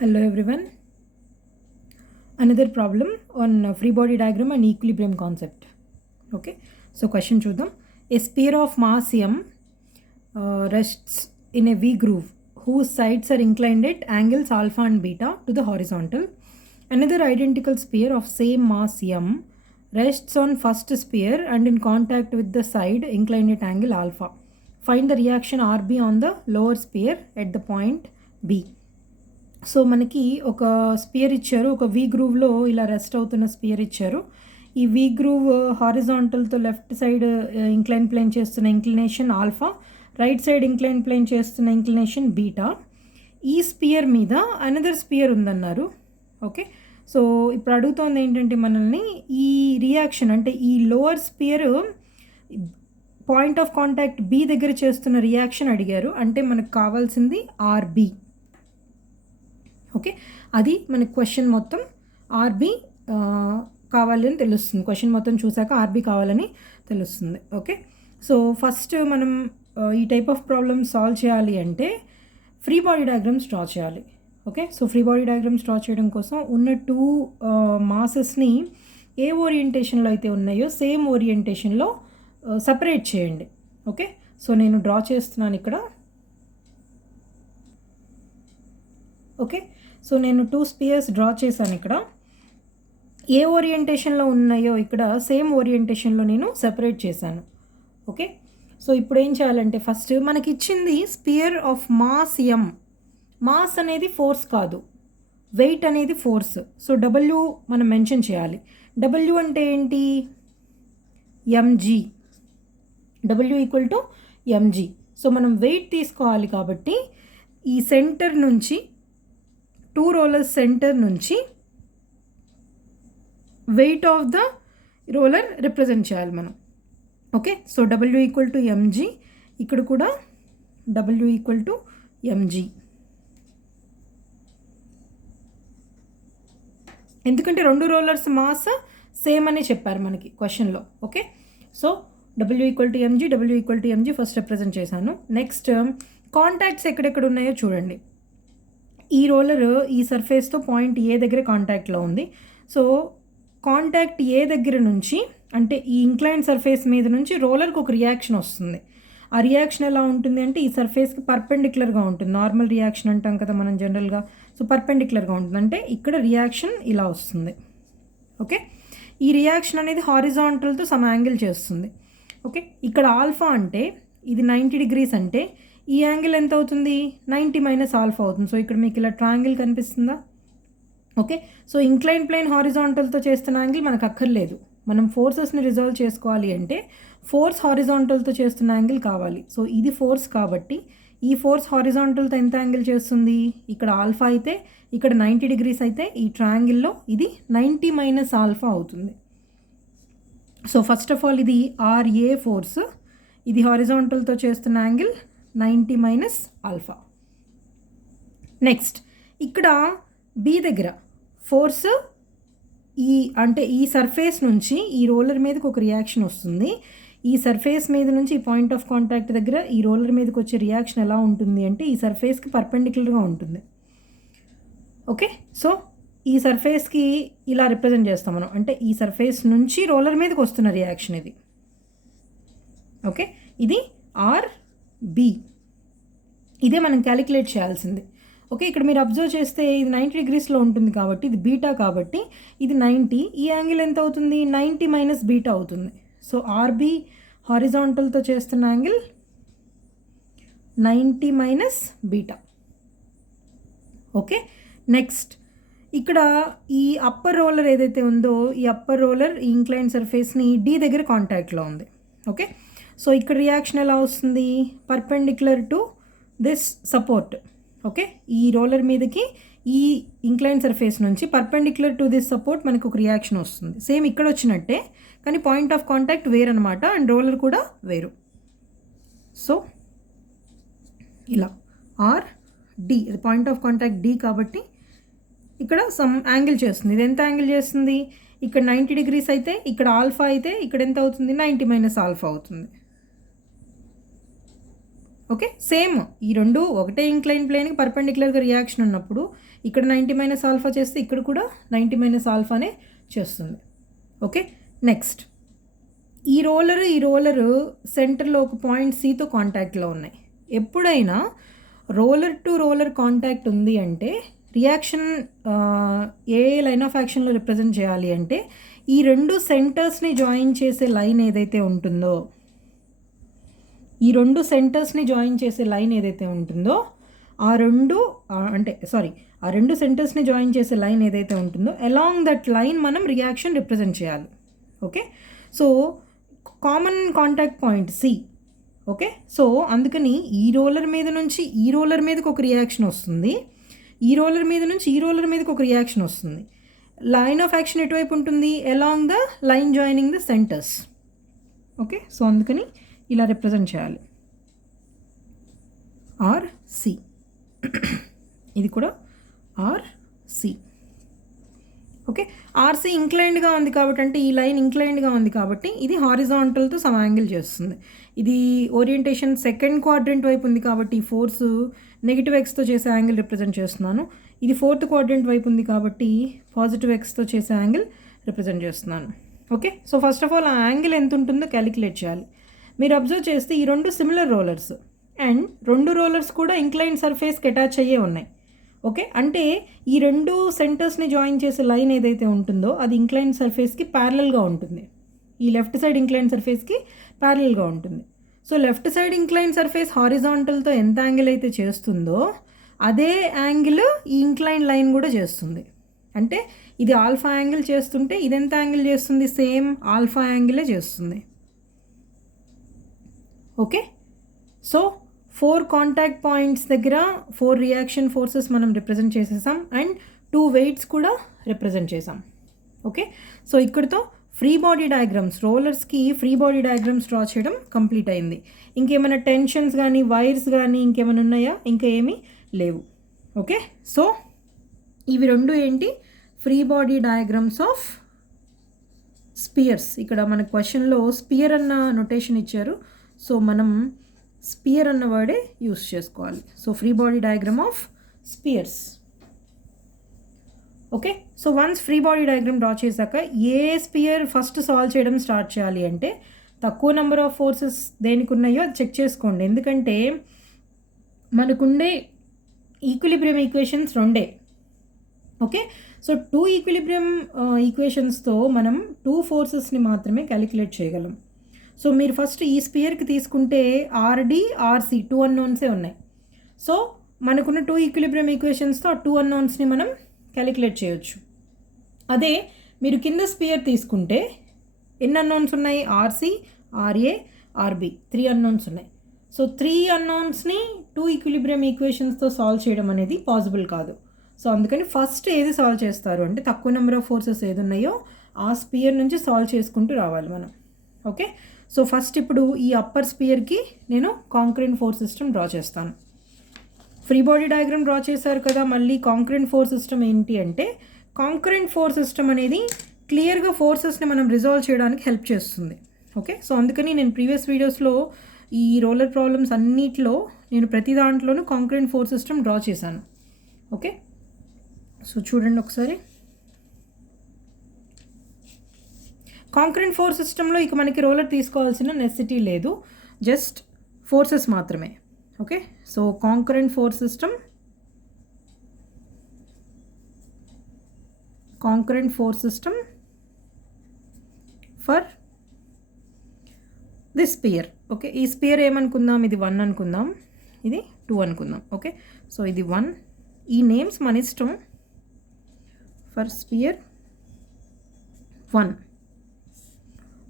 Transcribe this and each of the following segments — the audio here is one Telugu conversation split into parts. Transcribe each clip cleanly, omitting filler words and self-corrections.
Hello everyone. Another problem on free body diagram and equilibrium concept. Okay, so question chudam. A sphere of mass m rests in a V groove whose sides are inclined at angles alpha and beta to the horizontal. Another identical sphere of same mass m rests on first sphere and in contact with the side inclined at angle alpha. Find the reaction RB on the lower sphere at the point B. So మనకి ఒక స్పియర్ ఇచ్చారు, ఒక వి గ్రూవ్లో ఇలా రెస్ట్ అవుతున్న స్పియర్ ఇచ్చారు. ఈ వి గ్రూవ్ హారిజాంటల్తో లెఫ్ట్ సైడ్ ఇంక్లైన్ ప్లేన్ చేస్తున్న inclination alpha, right side incline plane చేస్తున్న ఇంక్లినేషన్ బీటా. ఈ స్పియర్ మీద అనదర్ స్పియర్ ఉందన్నారు. ఓకే, సో ఇప్పుడు అడుగుతోంది ఏంటంటే మనల్ని ఈ రియాక్షన్ అంటే ఈ lower sphere point of contact B దగ్గర చేస్తున్న రియాక్షన్ అడిగారు. అంటే మనకు కావాల్సింది ఆర్బి. ఓకే, అది మనకి క్వశ్చన్ మొత్తం ఆర్బీ కావాలి అని తెలుస్తుంది. క్వశ్చన్ మొత్తం చూసాక ఆర్బీ కావాలని తెలుస్తుంది. ఓకే, సో ఫస్ట్ మనం ఈ టైప్ ఆఫ్ ప్రాబ్లమ్ సాల్వ్ చేయాలి అంటే ఫ్రీ బాడీ డయాగ్రామ్స్ డ్రా చేయాలి. Okay, so free body diagrams draw చేయడం కోసం ఉన్న టూ మాసెస్ని ఏ ఓరియంటేషన్లో అయితే ఉన్నాయో సేమ్ ఓరియంటేషన్లో సపరేట్ చేయండి. ఓకే, సో నేను డ్రా చేస్తున్నాను ఇక్కడ. ఓకే, సో నేను టూ స్పియర్స్ డ్రా చేశాను ఇక్కడ. ఏ ఓరియంటేషన్లో ఉన్నాయో ఇక్కడ సేమ్ ఓరియంటేషన్లో నేను సెపరేట్ చేశాను. ఓకే, సో ఇప్పుడు ఏం చేయాలంటే ఫస్ట్ మనకి ఇచ్చింది spear of mass M. Mass అనేది ఫోర్స్ కాదు, వెయిట్ అనేది ఫోర్స్. సో డబ్ల్యూ మనం మెన్షన్ చేయాలి. డబ్ల్యూ అంటే ఏంటి? MG. W equal to MG. So మనం వెయిట్ తీసుకోవాలి కాబట్టి ఈ సెంటర్ నుంచి టూ రోలర్ సెంటర్ నుంచి weight of the roller represent చేయాలి మనం. Okay, so W equal to MG. ఇక్కడ కూడా డబ్ల్యూ ఈక్వల్ టు ఎంజీ. ఎందుకంటే రెండు రోలర్స్ మాస్ సేమ్ అనే చెప్పారు మనకి క్వశ్చన్లో. Okay, so W equal to MG, W equal to MG first represent చేశాను. నెక్స్ట్ కాంటాక్ట్స్ ఎక్కడెక్కడ ఉన్నాయో చూడండి. ఈ రోలర్ ఈ సర్ఫేస్తో పాయింట్ ఏ దగ్గర కాంటాక్ట్లో ఉంది. సో కాంటాక్ట్ ఏ దగ్గర నుంచి అంటే ఈ ఇంక్లైన్ సర్ఫేస్ మీద నుంచి రోలర్కి ఒక రియాక్షన్ వస్తుంది. ఆ రియాక్షన్ ఎలా ఉంటుంది అంటే ఈ సర్ఫేస్కి పర్పెండిక్యులర్గా ఉంటుంది. నార్మల్ రియాక్షన్ అంటాం కదా మనం జనరల్గా. సో పర్పెండిక్యులర్గా ఉంటుంది అంటే ఇక్కడ రియాక్షన్ ఇలా వస్తుంది. ఓకే, ఈ రియాక్షన్ అనేది హారిజాంటల్తో సమ్ యాంగిల్ చేస్తుంది. ఓకే, ఇక్కడ ఆల్ఫా అంటే ఇది 90 డిగ్రీస్ అంటే ఈ యాంగిల్ ఎంత అవుతుంది? 90 మైనస్ ఆల్ఫా అవుతుంది. సో ఇక్కడ మీకు ఇలా ట్రయాంగిల్ కనిపిస్తుందా? ఓకే, సో ఇంక్లైన్ ప్లేన్ హారిజాంటల్తో చేస్తున్న యాంగిల్ మనకు అక్కర్లేదు. మనం ఫోర్సెస్ని రిజాల్వ్ చేసుకోవాలి అంటే ఫోర్స్ హారిజాంటల్తో చేస్తున్న యాంగిల్ కావాలి. సో ఇది ఫోర్స్ కాబట్టి ఈ ఫోర్స్ హారిజాంటల్తో ఎంత యాంగిల్ చేస్తుంది? ఇక్కడ ఆల్ఫా అయితే ఇక్కడ 90 డిగ్రీస్ అయితే ఈ ట్రయాంగిల్లో ఇది 90 మైనస్ ఆల్ఫా అవుతుంది. సో ఫస్ట్ ఆఫ్ ఆల్ ఇది ఆర్ఏ ఫోర్స్, ఇది హారిజాంటల్తో చేస్తున్న యాంగిల్ 90 మైనస్ ఆల్ఫా. నెక్స్ట్ ఇక్కడ బి దగ్గర ఫోర్స్ ఈ సర్ఫేస్ నుంచి ఈ రోలర్ మీదకి ఒక రియాక్షన్ వస్తుంది. ఈ సర్ఫేస్ మీద నుంచి ఈ పాయింట్ ఆఫ్ కాంటాక్ట్ దగ్గర ఈ రోలర్ మీదకి వచ్చే రియాక్షన్ ఎలా ఉంటుంది అంటే ఈ సర్ఫేస్కి పర్పెండిక్యులర్గా ఉంటుంది. ఓకే, సో ఈ సర్ఫేస్కి ఇలా రిప్రజెంట్ చేస్తాం మనం. అంటే ఈ సర్ఫేస్ నుంచి రోలర్ మీదకి వస్తున్న రియాక్షన్ ఇది. ఓకే, ఇది ఆర్బి. ఇదే మనం క్యాలిక్యులేట్ చేయాల్సింది. ఓకే, ఇక్కడ మీరు అబ్జర్వ్ చేస్తే ఇది 90 డిగ్రీస్లో ఉంటుంది కాబట్టి ఇది బీటా కాబట్టి ఇది 90. ఈ యాంగిల్ ఎంత అవుతుంది? 90 మైనస్ బీటా అవుతుంది. సో ఆర్బి హారిజాంటల్తో చేస్తున్న angle 90 minus beta. Okay, next ఇక్కడ ఈ అప్పర్ రోలర్ ఏదైతే ఉందో ఈ అప్పర్ రోలర్ ఈ ఇంక్లైన్ సర్ఫేస్ని డి దగ్గర కాంటాక్ట్లో ఉంది. ఓకే, సో ఇక్కడ రియాక్షన్ ఎలా వస్తుంది? Perpendicular to this support. Okay, ఈ రోలర్ మీదకి ఈ ఇంక్లైన్ సర్ఫేస్ నుంచి పర్పెండిక్యులర్ టు దిస్ సపోర్ట్ మనకు ఒక రియాక్షన్ వస్తుంది. సేమ్ ఇక్కడ వచ్చినట్టే కానీ పాయింట్ ఆఫ్ కాంటాక్ట్ వేరనమాట అండ్ రోలర్ కూడా వేరు. సో ఇలా ఆర్ డి, ఇది పాయింట్ ఆఫ్ కాంటాక్ట్ డి కాబట్టి ఇక్కడ సమ్ యాంగిల్ చేస్తుంది. ఇది ఎంత యాంగిల్ చేస్తుంది? ఇక్కడ 90 డిగ్రీస్ అయితే ఇక్కడ ఆల్ఫా అయితే ఇక్కడ ఎంత అవుతుంది? 90 మైనస్ ఆల్ఫా అవుతుంది. ఓకే, సేమ్ ఈ రెండు ఒకటే ఇంక్లైన్ ప్లేన్కి పర్పెండిక్యులర్గా రియాక్షన్ ఉన్నప్పుడు ఇక్కడ 90 - ఆల్ఫా చేస్తే ఇక్కడ కూడా 90 - ఆల్ఫానే చేస్తుంది. ఓకే, నెక్స్ట్ ఈ రోలరు సెంటర్లో ఒక పాయింట్ సితో కాంటాక్ట్లో ఉన్నాయి. ఎప్పుడైనా రోలర్ టు రోలర్ కాంటాక్ట్ ఉంది అంటే రియాక్షన్ ఏ లైన్ ఆఫ్ యాక్షన్లో రిప్రజెంట్ చేయాలి అంటే ఈ రెండు సెంటర్స్ని జాయిన్ చేసే లైన్ ఏదైతే ఉంటుందో ఆ రెండు సెంటర్స్ని జాయిన్ చేసే లైన్ ఏదైతే ఉంటుందో అలాంగ్ దట్ లైన్ మనం రియాక్షన్ రిప్రజెంట్ చేయాలి. Okay, so common contact point C. Okay, so అందుకని ఈ రోలర్ మీద నుంచి ఈ రోలర్ మీదకి ఒక రియాక్షన్ వస్తుంది, ఈ రోలర్ మీద నుంచి ఈ రోలర్ మీదకి ఒక రియాక్షన్ వస్తుంది. లైన్ ఆఫ్ యాక్షన్ ఎటువైపు ఉంటుంది? Along the line joining the centres. Okay, so అందుకని ఇలా రిప్రజెంట్ చేయాలి ఆర్సి. ఇది కూడా ఆర్సి. ఓకే, ఆర్సీ ఇంక్లైన్డ్గా ఉంది కాబట్టి, అంటే ఈ లైన్ ఇంక్లైన్డ్గా ఉంది కాబట్టి ఇది హారిజాంటల్తో సమ్ యాంగిల్ చేస్తుంది. ఇది ఓరియంటేషన్ సెకండ్ క్వాడ్రంట్ వైపు ఉంది కాబట్టి ఈ ఫోర్స్ నెగిటివ్ ఎక్స్తో చేసే యాంగిల్ రిప్రజెంట్ చేస్తున్నాను. ఇది ఫోర్త్ క్వాడ్రంట్ వైపు ఉంది కాబట్టి పాజిటివ్ ఎక్స్తో చేసే యాంగిల్ రిప్రజెంట్ చేస్తున్నాను. Okay, so first of all ఆ యాంగిల్ ఎంత ఉంటుందో క్యాలిక్యులేట్ చేయాలి. మీరు అబ్జర్వ్ చేస్తే ఈ రెండు సిమిలర్ రోలర్స్ అండ్ రెండు రోలర్స్ కూడా ఇంక్లైన్ సర్ఫేస్కి అటాచ్ అయ్యే ఉన్నాయి. ఓకే, అంటే ఈ రెండు సెంటర్స్ని జాయిన్ చేసే లైన్ ఏదైతే ఉంటుందో అది ఇంక్లైన్ సర్ఫేస్కి ప్యారలల్గా ఉంటుంది. ఈ లెఫ్ట్ సైడ్ ఇంక్లైన్ సర్ఫేస్కి ప్యారలల్గా ఉంటుంది. So left side incline surface హారిజాంటల్తో ఎంత యాంగిల్ అయితే చేస్తుందో అదే యాంగిల్ ఈ ఇంక్లైన్ లైన్ కూడా చేస్తుంది. అంటే ఇది ఆల్ఫా యాంగిల్ చేస్తుంటే ఇది ఎంత యాంగిల్ చేస్తుంది? సేమ్ ఆల్ఫా యాంగిలే చేస్తుంది. ఓకే, సో 4 కాంటాక్ట్ పాయింట్స్ దగ్గర 4 రియాక్షన్ ఫోర్సెస్ మనం రిప్రజెంట్ చేసేసాం అండ్ 2 వెయిట్స్ కూడా రిప్రజెంట్ చేసాం. ఓకే, సో ఇక్కడితో ఫ్రీ బాడీ డయాగ్రామ్స్, రోలర్స్కి ఫ్రీ బాడీ డయాగ్రామ్స్ డ్రా చేయడం కంప్లీట్ అయింది. ఇంకేమైనా టెన్షన్స్ కానీ వైర్స్ కానీ ఇంకేమైనా ఉన్నాయా? ఇంకా ఏమీ లేవు. ఓకే, సో ఇవి రెండు ఏంటి? Free body diagrams of spheres. ఇక్కడ మన క్వశ్చన్లో స్పియర్ అన్న నొటేషన్ ఇచ్చారు, సో మనం స్పియర్ అన్న వర్డే యూస్ చేసుకోవాలి. So free body diagram of spheres. Okay, so once free body diagram draw చేశాక ఏ స్పియర్ ఫస్ట్ సాల్వ్ చేయడం స్టార్ట్ చేయాలి అంటే తక్కువ నెంబర్ ఆఫ్ ఫోర్సెస్ దేనికి ఉన్నాయో అది చెక్ చేసుకోండి. ఎందుకంటే మనకుండే ఈక్విలిబ్రియం ఈక్వేషన్స్ రెండే. ఓకే, సో 2 ఈక్విలిబ్రియం ఈక్వేషన్స్తో మనం 2 ఫోర్సెస్ని మాత్రమే క్యాలిక్యులేట్ చేయగలం. సో మీరు ఫస్ట్ ఈ స్పియర్కి తీసుకుంటే ఆర్డి ఆర్సి 2 అన్నోన్సే ఉన్నాయి. సో మనకున్న 2 ఈక్విలిబ్రియం ఈక్వేషన్స్తో ఆ 2 అన్నోన్స్ని మనం క్యాలిక్యులేట్ చేయొచ్చు. అదే మీరు కింద స్పియర్ తీసుకుంటే ఎన్ని అన్నోన్స్ ఉన్నాయి? ఆర్సి, ఆర్ఏ, ఆర్బి 3 అన్నోన్స్ ఉన్నాయి. సో 3 అన్నోన్స్ని 2 ఈక్విలిబ్రియం ఈక్వేషన్స్తో సాల్వ్ చేయడం అనేది పాసిబుల్ కాదు. సో అందుకని ఫస్ట్ ఏది సాల్వ్ చేస్తారు అంటే తక్కువ నెంబర్ ఆఫ్ ఫోర్సెస్ ఏది ఉన్నాయో ఆ స్పియర్ నుంచి సాల్వ్ చేసుకుంటూ రావాలి మనం. ఓకే, సో ఫస్ట్ ఇప్పుడు ఈ అప్పర్ స్పియర్కి నేను కాంక్రీట్ ఫోర్స్ సిస్టమ్ డ్రా చేస్తాను. ఫ్రీ బాడీ డయాగ్రామ్ డ్రా చేశారు కదా, మళ్ళీ కాంక్రీట్ ఫోర్స్ సిస్టమ్ ఏంటి అంటే కాంక్రీట్ ఫోర్స్ సిస్టమ్ అనేది క్లియర్గా ఫోర్సెస్ని మనం రిజాల్వ్ చేయడానికి హెల్ప్ చేస్తుంది. ఓకే, సో అందుకని నేను ప్రీవియస్ వీడియోస్లో ఈ రోలర్ ప్రాబ్లమ్స్ అన్నిటిలో నేను ప్రతి దాంట్లోనూ కాంక్రీట్ ఫోర్స్ సిస్టమ్ డ్రా చేశాను. ఓకే, సో చూడండి ఒకసారి. కాంక్రీట్ ఫోర్స్ సిస్టంలో ఇక మనకి రోలర్ తీసుకోవాల్సిన నెసెసిటీ లేదు, జస్ట్ ఫోర్సెస్ మాత్రమే. Okay, so concurrent force system for this sphere. Okay, ఈ స్పియర్ ఏమనుకుందాం? ఇది 1 అనుకుందాం, ఇది 2 అనుకుందాం. ఓకే, సో ఇది 1. ఈ నేమ్స్ మన ఇష్టం. ఫర్ స్పియర్ 1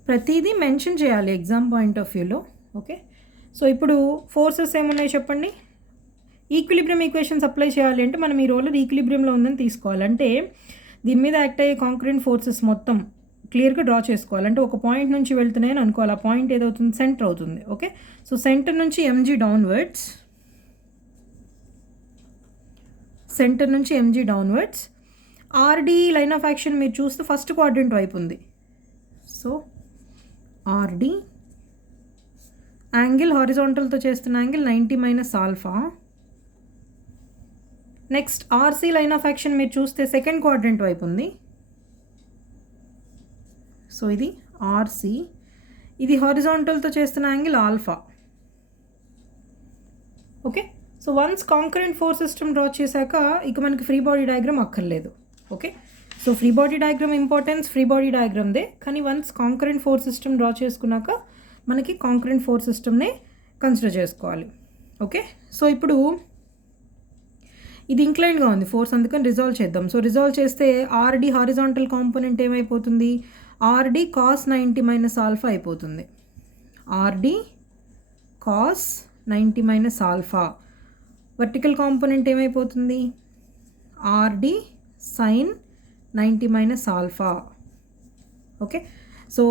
ప్రతిదీ మెన్షన్ చేయాలి ఎగ్జామ్ పాయింట్ ఆఫ్ వ్యూలో. ఓకే, సో ఇప్పుడు ఫోర్సెస్ ఏమున్నాయి చెప్పండి. ఈక్విలిబ్రియం ఈక్వేషన్స్ అప్లై చేయాలి అంటే మనం ఈ రోలర్ ఈక్విలిబ్రియంలో ఉందని తీసుకోవాలి. అంటే దీని మీద యాక్ట్ అయ్యే కాంక్రీట్ ఫోర్సెస్ మొత్తం క్లియర్గా డ్రా చేసుకోవాలి. అంటే ఒక పాయింట్ నుంచి వెళ్తున్నాయని అనుకోవాలి, ఆ పాయింట్ ఏదవుతుంది? సెంటర్ అవుతుంది. ఓకే, సో సెంటర్ నుంచి MG downwards. RD line of action మీరు చూస్తే ఫస్ట్ క్వాడ్రంట్ వైపు ఉంది. సో ఆర్డి యాంగిల్ హారిజాంటల్తో చేస్తున్న angle 90 minus alpha. Next RC line of action మీరు చూస్తే సెకండ్ క్వాడ్రంట్ వైపు ఉంది. సో ఇది ఆర్సీ, ఇది హారిజాంటల్తో చేస్తున్న angle alpha. Okay, so once concurrent force system draw చేశాక ఇక మనకి ఫ్రీ బాడీ డయాగ్రామ్ అక్కర్లేదు. Okay, so free body diagram importance free body డయాగ్రామ్దే, కానీ once concurrent force system draw చేసుకున్నాక మనకి కాంకరెంట్ ఫోర్స్ సిస్టమ్నే కన్సిడర్ చేసుకోవాలి. ఓకే, సో ఇప్పుడు ఇది ఇంక్లైన్గా ఉంది ఫోర్స్, అందుకని రిజాల్వ్ చేద్దాం. సో రిజాల్వ్ చేస్తే ఆర్డి హారిజాంటల్ కాంపోనెంట్ ఏమైపోతుంది, ఆర్డి కాస్ 90 మైనస్ ఆల్ఫా అయిపోతుంది. RD cos 90 minus alpha. Vertical component ఏమైపోతుంది, RD sine 90 minus alpha. Okay, so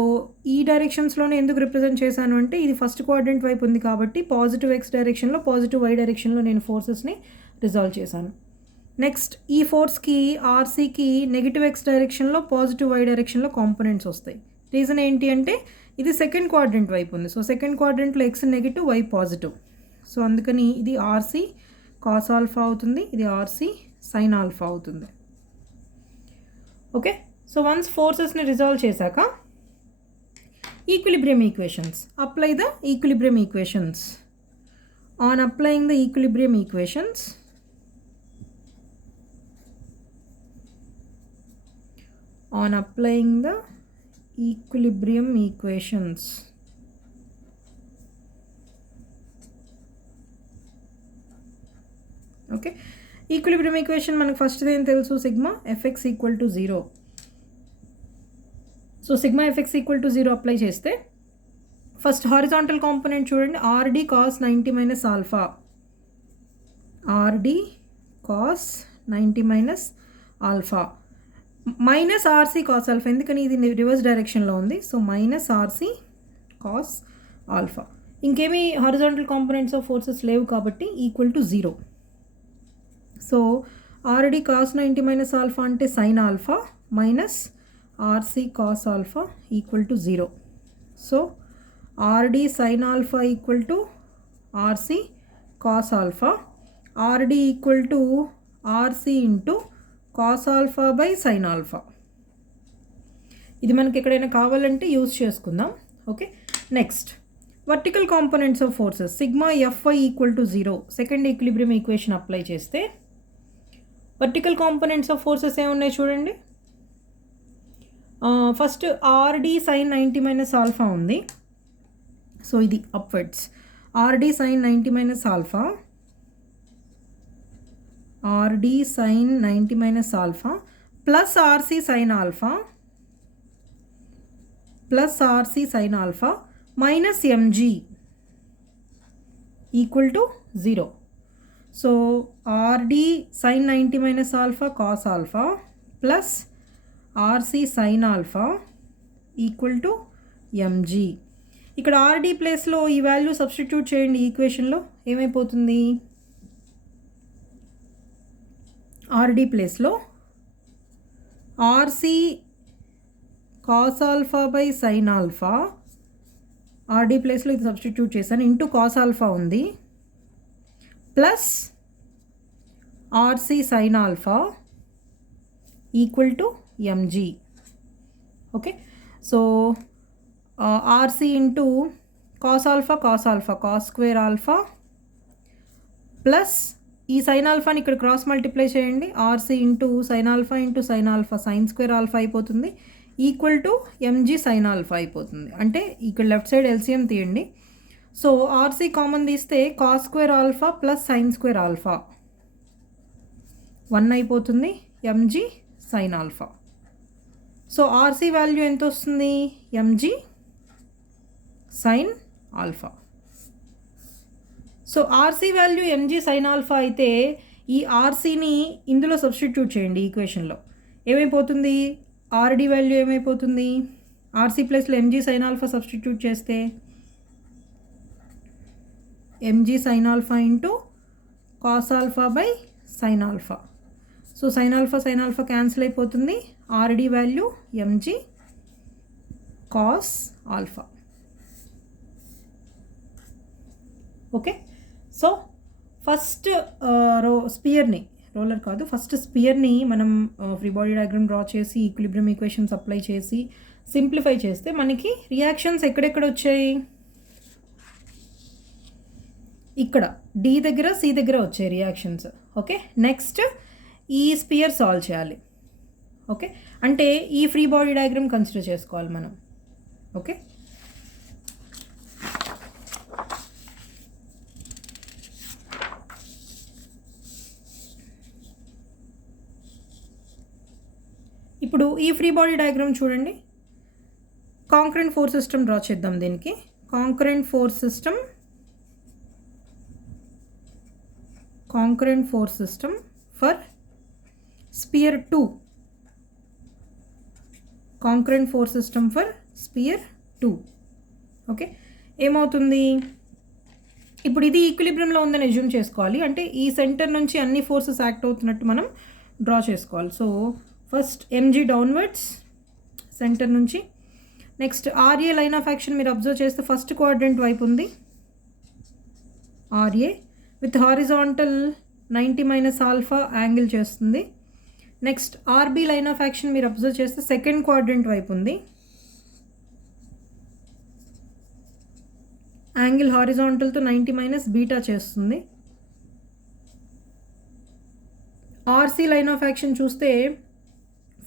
ఈ డైరెక్షన్స్లోనే ఎందుకు రిప్రజెంట్ చేశాను అంటే ఇది ఫస్ట్ క్వాడ్రంట్ వైపు ఉంది కాబట్టి పాజిటివ్ ఎక్స్ డైరెక్షన్లో పాజిటివ్ వై డైరెక్షన్లో నేను ఫోర్సెస్ని రిజాల్వ్ చేశాను. నెక్స్ట్ ఈ ఫోర్స్కి ఆర్సీకి నెగిటివ్ ఎక్స్ డైరెక్షన్లో పాజిటివ్ వై డైరెక్షన్లో కాంపోనెంట్స్ వస్తాయి. రీజన్ ఏంటి అంటే ఇది సెకండ్ క్వాడ్రంట్ వైపు ఉంది. సో సెకండ్ క్వాడ్రంట్లో X negative Y positive. So అందుకని ఇది ఆర్సీ కాస్ ఆల్ఫా అవుతుంది, ఇది ఆర్సీ సైన్ ఆల్ఫా అవుతుంది. ఓకే, సో వన్స్ ఫోర్సెస్ని రిజాల్వ్ చేశాక equilibrium equations, apply the equilibrium equations. On applying the equilibrium equations, on applying the equilibrium equations, okay, equilibrium equation మనకు ఫస్ట్ ఏం తెలుసు, sigma FX equal to 0. So sigma FX equal to 0 apply చేస్తే ఫస్ట్ హారిజాంటల్ కాంపోనెంట్ చూడండి, RD cos 90 minus alpha, RD cos 90 minus alpha minus RC cos alpha, ఎందుకని ఇది రివర్స్ డైరెక్షన్లో ఉంది. So minus RC cos alpha. ఇంకేమీ హారిజాంటల్ కాంపోనెంట్స్ ఆఫ్ ఫోర్సెస్ లేవు కాబట్టి equal to 0. So RD cos 90 minus alpha అంటే sine alpha minus RC cos alpha equal to 0. So RD sine alpha equal to RC cos alpha, RD equal to RC into cos alpha by sine alpha. ఇది మనకి ఎక్కడైనా కావాలంటే యూజ్ చేసుకుందాం. Okay, next vertical components of forces, sigma FY equal to 0. Second equilibrium equation apply చేస్తే వర్టికల్ కాంపోనెంట్స్ ఆఫ్ ఫోర్సెస్ ఏమున్నాయి చూడండి. First RD sine 90 minus alpha ఉంది. సో ఇది upwards, RD sine 90 minus alpha, RD sine 90 minus alpha plus RC sine alpha plus RC sine alpha minus MG equal to 0. So RD sine 90 minus alpha cos alpha plus RC sine alpha equal to MG. ఇక్కడ ఆర్డి ప్లేస్లో ఈ వాల్యూ సబ్స్టిట్యూట్ చేయండి ఈక్వేషన్లో, ఏమైపోతుంది, ఆర్డి ప్లేస్లో RC cos alpha by sine alpha, RD ప్లేస్లో ఇది సబ్స్టిట్యూట్ చేశాను, ఇంటూ కాస్ ఆల్ఫా ఉంది plus RC sine alpha equal to MG. Okay, so RC into cos alpha cos square alpha plus ఈ సైన్ ఆల్ఫాని ఇక్కడ క్రాస్ మల్టిప్లై చేయండి, RC into sine alpha sine square alpha అయిపోతుంది equal to MG sine alpha అయిపోతుంది. అంటే ఇక్కడ లెఫ్ట్ సైడ్ ఎల్సిఎం తీయండి. సో ఆర్సీ కామన్ తీస్తే cos square alpha plus sine square alpha 1 అయిపోతుంది, MG sine alpha. So RC value ఎంత వస్తుంది, MG sine alpha. So RC value MG sine alpha అయితే ఈ ఆర్సీని ఇందులో సబ్స్టిట్యూట్ చేయండి ఈక్వేషన్లో, ఏమైపోతుంది, ఆర్డి వాల్యూ ఏమైపోతుంది, ఆర్సీ ప్లస్లో ఎంజీ సైన్ ఆల్ఫా సబ్స్టిట్యూట్ చేస్తే MG sine alpha into cos alpha by sine alpha. So sine alpha cancel అయిపోతుంది, RD value MG cos alpha. Okay, so first స్పియర్ని, రోలర్ కాదు, ఫస్ట్ స్పియర్ని మనం ఫ్రీ బాడీ డయాగ్రామ్ డ్రా చేసి ఈక్విలిబ్రియం ఈక్వేషన్స్ అప్లై చేసి సింప్లిఫై చేస్తే మనకి రియాక్షన్స్ ఎక్కడెక్కడ వచ్చాయి, ఇక్కడ డి దగ్గర సి దగ్గర వచ్చాయి రియాక్షన్స్. ఓకే, నెక్స్ట్ ఈ స్పియర్ సాల్వ్ చేయాలి. ఓకే, అంటే ఈ ఫ్రీ బాడీ డయాగ్రామ్ కన్సిడర్ చేసుకోవాలి మనం. ఓకే, ఇప్పుడు ఈ ఫ్రీ బాడీ డయాగ్రామ్ చూడండి. కాంకరెంట్ ఫోర్స్ సిస్టమ్ డ్రా చేద్దాం దీనికి. Concurrent force system for sphere 2. Concurrent force system for sphere 2. Okay, ఏమవుతుంది, ఇప్పుడు ఇది ఈక్విలిబ్రియంలో ఉందని అజ్యూమ్ చేసుకోవాలి. అంటే ఈ సెంటర్ నుంచి అన్ని ఫోర్సెస్ యాక్ట్ అవుతున్నట్టు మనం డ్రా చేసుకోవాలి. So first MG downwards center నుంచి. Next RA line of action మీరు అబ్జర్వ్ చేస్తే ఫస్ట్ క్వాడ్రంట్ వైపు ఉంది RA, with horizontal 90 - alpha angle చేస్తుంది. Next RB line of action మీరు అబ్జర్వ్ చేస్తే సెకండ్ క్వాడ్రంట్ వైపు ఉంది, యాంగిల్ హారిజాంటల్తో 90 - బీటా చేస్తుంది. ఆర్సీ లైన్ ఆఫ్ యాక్షన్ చూస్తే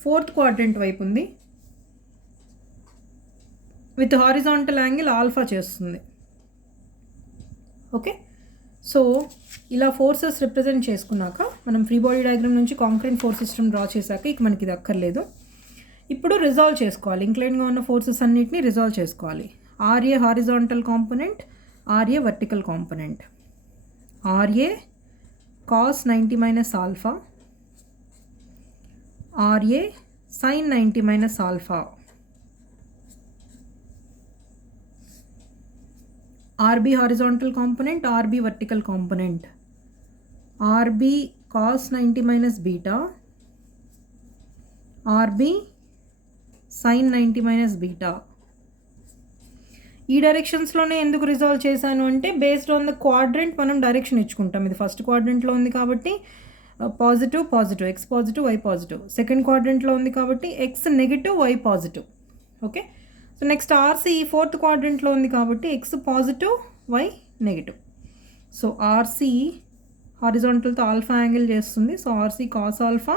ఫోర్త్ క్వాడ్రంట్ వైపు ఉంది, విత్ హారిజాంటల్ యాంగిల్ ఆల్ఫా చేస్తుంది. ఓకే, సో ఇలా ఫోర్సెస్ రిప్రజెంట్ చేసుకున్నాక మనం ఫ్రీ బాడీ డయాగ్రామ్ నుంచి కాంక్రీట్ ఫోర్స్ సిస్టమ్ డ్రా చేశాక ఇక మనకి ఇది అక్కర్లేదు. ఇప్పుడు రిజాల్వ్ చేసుకోవాలి, ఇంక్లైన్గా ఉన్న ఫోర్సెస్ అన్నిటిని రిజాల్వ్ చేసుకోవాలి. RA horizontal component, RA vertical component. RA cos 90 - alpha, RA sine 90 - alpha. RB horizontal component, RB vertical component. RB cos 90 - beta, RB sine 90 - beta. ఈ డైరెక్షన్స్లోనే ఎందుకు రిజాల్వ్ చేశాను అంటే బేస్డ్ ఆన్ ద క్వాడ్రంట్ మనం డైరెక్షన్ ఇచ్చుకుంటాం. ఇది ఫస్ట్ క్వాడ్రంట్లో ఉంది కాబట్టి positive positive, X positive Y positive. Second క్వాడ్రంట్లో ఉంది కాబట్టి X negative Y positive. Okay, so next RC fourth క్వాడ్రంట్లో ఉంది కాబట్టి X positive Y negative. So RC హారిజాంటల్తో ఆల్ఫా యాంగిల్ చేస్తుంది. So RC cos alpha,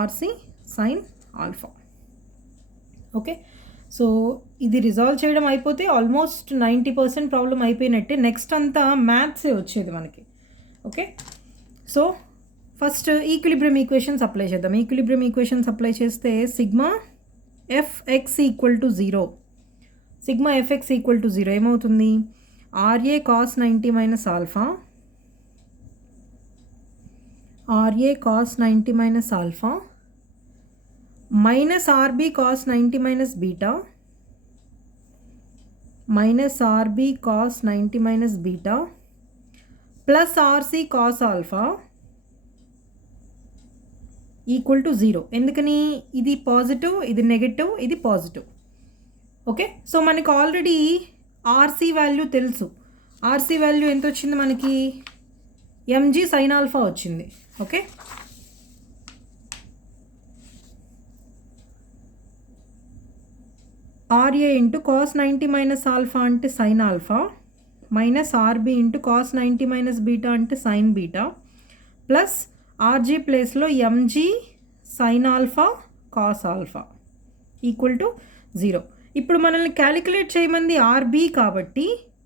RC sine alpha. Okay, so ఇది రిజాల్వ్ చేయడం అయిపోతే ఆల్మోస్ట్ 90% ప్రాబ్లం అయిపోయినట్టే. నెక్స్ట్ అంతా మ్యాథ్సే వచ్చేది మనకి. Okay, so first equilibrium equations apply చేద్దాం. ఈక్విలిబ్రియం ఈక్వేషన్స్ అప్లై చేస్తే sigma FX equal to 0, sigma FX equal to 0 ఏమవుతుంది, RA cos 90 - alpha, RA cos 90 - alpha minus RB cos 90 - beta, minus RB cos 90 - beta plus RC cos alpha equal to 0. ఎందుకని, ఇది పాజిటివ్, ఇది నెగటివ్, ఇది పాజిటివ్. ఓకే, సో మనకి ఆల్రెడీ ఆర్సీ వాల్యూ తెలుసు. ఆర్సీ వాల్యూ ఎంత వచ్చింది మనకి, ఎంజీ సైన్ ఆల్ఫా వచ్చింది. Okay, RA into cos 90 - alpha అంటే sine alpha, minus RB into cos 90 - beta అంటే సైన్ బీటా ప్లస్ ఆర్జీ ప్లేస్లో MG sine alpha cos alpha equal to 0. ఇప్పుడు మనల్ని క్యాలిక్యులేట్ చేయమంది ఆర్బీ కాబట్టి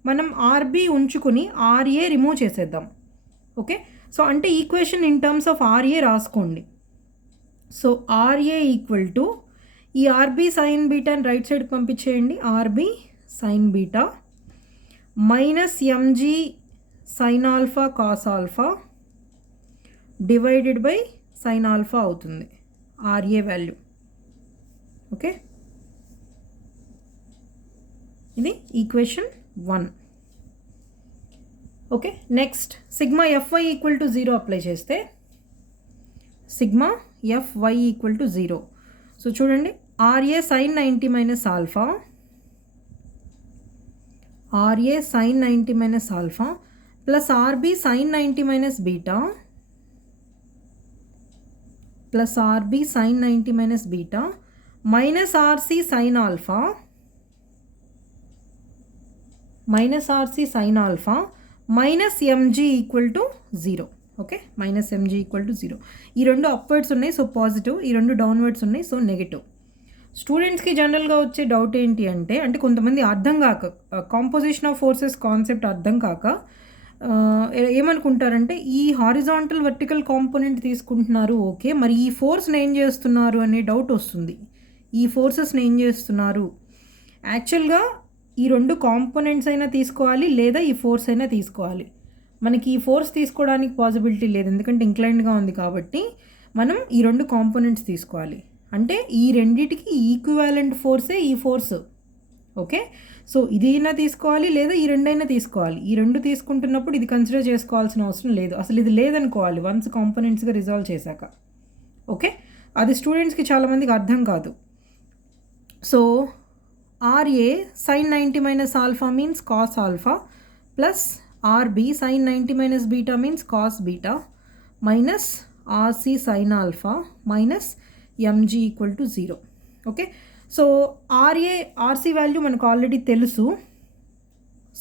మనం ఆర్బీ ఉంచుకుని ఆర్ఏ రిమూవ్ చేసేద్దాం. ఓకే, సో అంటే equation in terms of RA రాసుకోండి. సో ఆర్ఏ ఈక్వల్ టు ఈ ఆర్బీ సైన్ బీటాని రైట్ సైడ్కి పంపించేయండి. RB sine beta minus MG sine alpha cos alpha divided by sine alpha అవుతుంది ఆర్ఏ వాల్యూ. ఓకే, ఇది equation 1. Okay, next sigma FY equal to 0 apply చేస్తే sigma FY equal to 0. So చూడండి, RA sine 90 - alpha, RA sine 90 - alpha plus RB sine 90 minus beta plus RB sine 90 minus beta minus RC sine alpha minus MG equal to 0. Okay, minus MG equal to 0. ఈ రెండు అప్వర్డ్స్ ఉన్నాయి, సో పాజిటివ్. ఈ రెండు డౌన్వర్డ్స్ ఉన్నాయి, సో నెగిటివ్. స్టూడెంట్స్కి జనరల్గా వచ్చే డౌట్ ఏంటి అంటే కొంతమంది అర్థం కాక, కాంపోజిషన్ ఆఫ్ ఫోర్సెస్ కాన్సెప్ట్ అర్థం కాక ఏమనుకుంటారంటే ఈ హారిజాంటల్ వర్టికల్ కాంపోనెంట్ తీసుకుంటున్నారు, ఓకే, మరి ఈ ఫోర్స్ని ఏం చేస్తున్నారు అనే డౌట్ వస్తుంది. ఈ ఫోర్సెస్ని ఏం చేస్తున్నారు? యాక్చువల్గా ఈ రెండు కాంపోనెంట్స్ అయినా తీసుకోవాలి, లేదా ఈ ఫోర్స్ అయినా తీసుకోవాలి. మనకి ఈ ఫోర్స్ తీసుకోవడానికి పాసిబిలిటీ లేదు, ఎందుకంటే ఇంక్లైన్డ్గా ఉంది కాబట్టి మనం ఈ రెండు కాంపోనెంట్స్ తీసుకోవాలి. అంటే ఈ రెండిటికి ఈక్వివాలెంట్ ఫోర్సే ఈ ఫోర్స్. ఓకే, సో ఇది అయినా తీసుకోవాలి, లేదా ఈ రెండైనా తీసుకోవాలి. ఈ రెండు తీసుకుంటున్నప్పుడు ఇది కన్సిడర్ చేసుకోవాల్సిన అవసరం లేదు, అసలు ఇది లేదనుకోవాలి వన్స్ కాంపోనెంట్స్గా రిజాల్వ్ చేశాక. ఓకే, అది స్టూడెంట్స్కి చాలామందికి అర్థం కాదు. So RA sine 90 minus alpha means cos alpha plus RB sine 90 minus beta means cos beta minus RC sine alpha minus MG equal to 0. Okay, so RC value మనకు ఆల్రెడీ తెలుసు.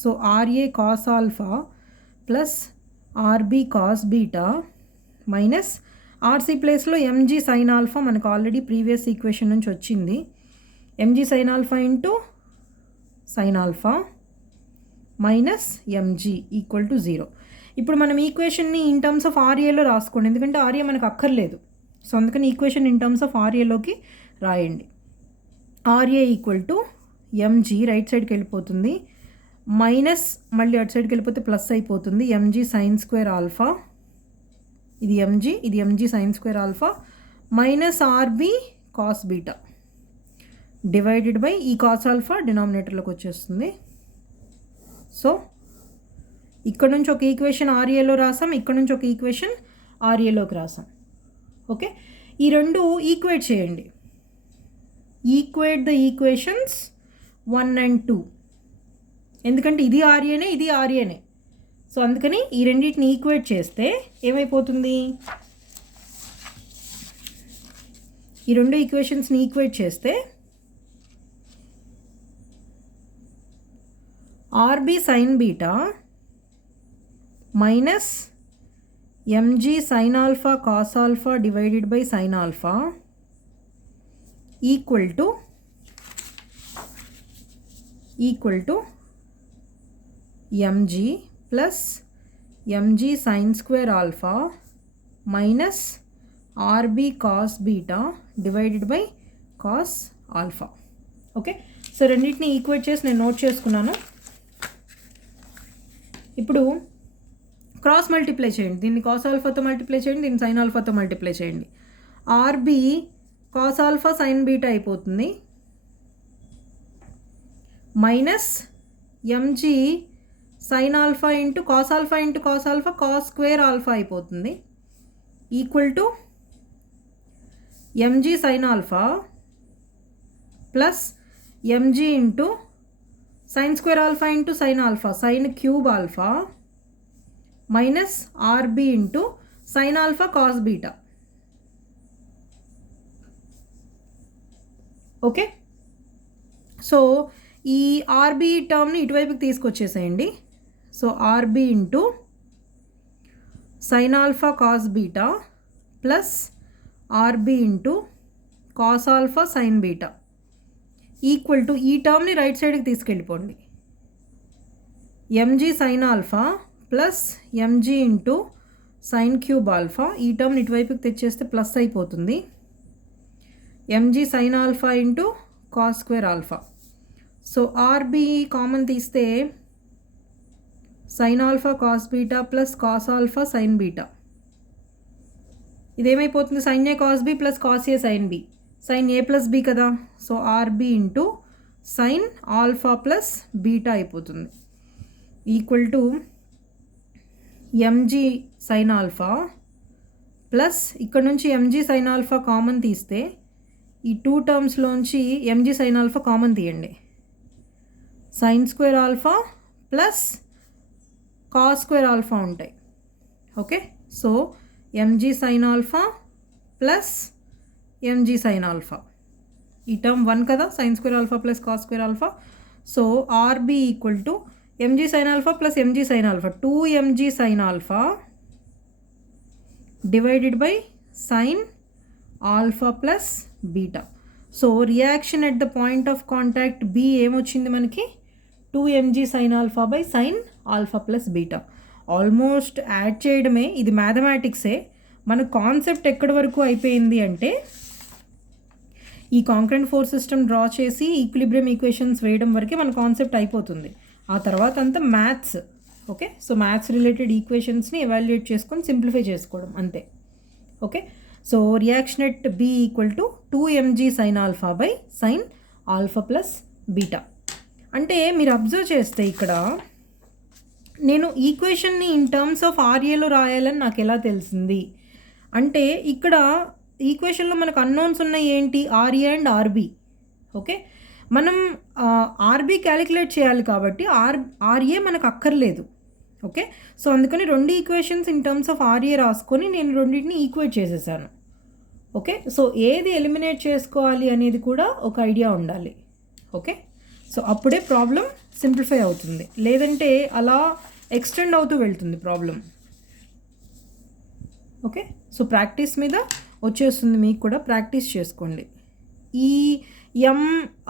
So RA cos alpha plus RB cos beta minus RC ప్లేస్లో ఎంజీ సైన్ ఆల్ఫా మనకు ఆల్రెడీ ప్రీవియస్ ఈక్వేషన్ నుంచి వచ్చింది. MG sine alpha into sine alpha minus MG equal to 0. ఇప్పుడు మనం ఈక్వేషన్ని ఇన్ టర్మ్స్ ఆఫ్ ఆర్ఏలో రాసుకోండి, ఎందుకంటే ఆర్ఏ మనకు అక్కర్లేదు. సో అందుకని ఈక్వేషన్ ఇన్ టర్మ్స్ ఆఫ్ ఆర్ఏలోకి రాయండి. RA equal to MG right సైడ్కి వెళ్ళిపోతుంది, మైనస్ మళ్ళీ అటు సైడ్కి వెళ్ళిపోతే ప్లస్ అయిపోతుంది. ఎంజీ సైన్ స్క్వేర్ ఆల్ఫా, ఇది MG sine square alpha minus RB cos beta divided by ఈ కాస్ ఆల్ఫా డినామినేటర్లోకి వచ్చేస్తుంది. సో ఇక్కడ నుంచి ఒక ఈక్వేషన్ ఆర్ఏలో రాసాం, ఇక్కడ నుంచి ఒక ఈక్వేషన్ ఆర్ఏలోకి రాసాం. ఓకే, ఈ రెండు ఈక్వేట్ చేయండి. ఈక్వేట్ ద ఈక్వేషన్స్ 1 and 2, ఎందుకంటే ఇది ఆర్ఏనే ఇది ఆర్ఏనే. సో అందుకని ఈ రెండింటిని ఈక్వేట్ చేస్తే ఏమైపోతుంది? ఈ రెండు ఈక్వేషన్స్ని ఈక్వేట్ చేస్తే RB sine beta minus MG sine alpha cos alpha divided by sine alpha equal to MG plus MG sine square alpha minus RB cos beta divided by cos alpha. Okay, so రెండింటిని ఈక్వేట్ చేసి నేను నోట్ చేసుకున్నాను. ఇప్పుడు క్రాస్ మల్టిప్లై చేయండి, దీన్ని కాస్ ఆల్ఫాతో మల్టిప్లై చేయండి, దీన్ని సైన్ ఆల్ఫాతో మల్టిప్లై చేయండి. RB cos alpha sine beta అయిపోతుంది minus MG sine alpha into cos alpha cos square alpha అయిపోతుంది equal to MG sine alpha plus MG into sine square alpha into sine alpha sine cube alpha minus RB into sine alpha cos beta. Okay, so ఈ ఆర్బి టర్మ్ని ఇటువైపుకి తీసుకొచ్చేసేయండి. So RB into sine alpha cos beta plus RB into cos alpha sine beta equal to ఈ టర్మ్ని రైట్ సైడ్కి తీసుకెళ్ళిపోండి. MG sine alpha plus MG into sine cube alpha, ఈ టర్మ్ని ఇటువైపుకి తెచ్చేస్తే ప్లస్ అయిపోతుంది. MG sine alpha into cos square alpha. So RB common తీస్తే sine alpha cos beta plus cos alpha sine beta, ఇదేమైపోతుంది? Sine A cos B plus cos A sine B, sine A plus B కదా. So RB into sine alpha plus beta అయిపోతుంది equal to MG sine alpha plus ఇక్కడ నుంచి ఎంజీ సైన్ ఆల్ఫా కామన్ తీస్తే ఈ టూ టర్మ్స్లోంచి ఎంజీ సైన్ ఆల్ఫా కామన్ తీయండి, sine square alpha plus cos square alpha ఉంటాయి. Okay, so MG sine alpha plus MG sine alpha, ఈ టర్మ్ 1 కదా, sine square alpha plus cos square alpha. So RB equal to MG sine alpha plus MG sine alpha, 2mg sine alpha divided by sine alpha plus beta. So reaction at the point of contact B ఏమొచ్చింది మనకి, 2mg sine alpha by sine alpha plus beta. Almost add చేయడమే, ఇది మ్యాథమెటిక్సే. మన కాన్సెప్ట్ ఎక్కడి వరకు అయిపోయింది అంటే ఈ కాంక్రెంట్ ఫోర్స్ సిస్టమ్ డ్రా చేసి ఈక్విలిబ్రియం ఈక్వేషన్స్ వేయడం వరకే మన కాన్సెప్ట్ అయిపోతుంది. ఆ తర్వాత అంతా maths. Okay, so maths related ఈక్వేషన్స్ని ఎవాల్యుయేట్ చేసుకొని సింప్లిఫై చేసుకోవడం అంతే. Okay, so reaction at B equal to 2mg sine alpha by sine alpha plus beta. అంటే మీరు అబ్జర్వ్ చేస్తే ఇక్కడ నేను ఈక్వేషన్ని ఇన్ టర్మ్స్ ఆఫ్ ఆర్ఏలో రాయాలని నాకు ఎలా తెలిసింది అంటే, ఇక్కడ ఈక్వేషన్లో మనకు అన్నోన్స్ ఉన్నాయి ఏంటి, ఆర్ఏ అండ్ ఆర్బీ. ఓకే, మనం ఆర్బీ క్యాలిక్యులేట్ చేయాలి కాబట్టి ఆర్ఏ మనకు అక్కర్లేదు. ఓకే, సో అందుకని రెండు equations in terms of RA రాసుకొని నేను రెండింటిని ఈక్వేట్ చేసేసాను. ఓకే, సో ఏది ఎలిమినేట్ చేసుకోవాలి అనేది కూడా ఒక ఐడియా ఉండాలి. ఓకే, సో అప్పుడే ప్రాబ్లం సింప్లిఫై అవుతుంది, లేదంటే అలా ఎక్స్టెండ్ అవుతూ వెళ్తుంది ప్రాబ్లం. ఓకే, సో ప్రాక్టీస్ మీద వచ్చేస్తుంది, మీకు కూడా ప్రాక్టీస్ చేసుకోండి. ఈ ఎం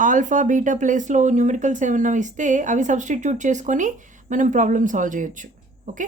ఆల్ఫా బీటా ప్లేస్లో న్యూమరికల్స్ ఏమన్నా ఇస్తే అవి సబ్స్టిట్యూట్ చేసుకొని మనం ప్రాబ్లమ్ సాల్వ్ చేయొచ్చు. ఓకే.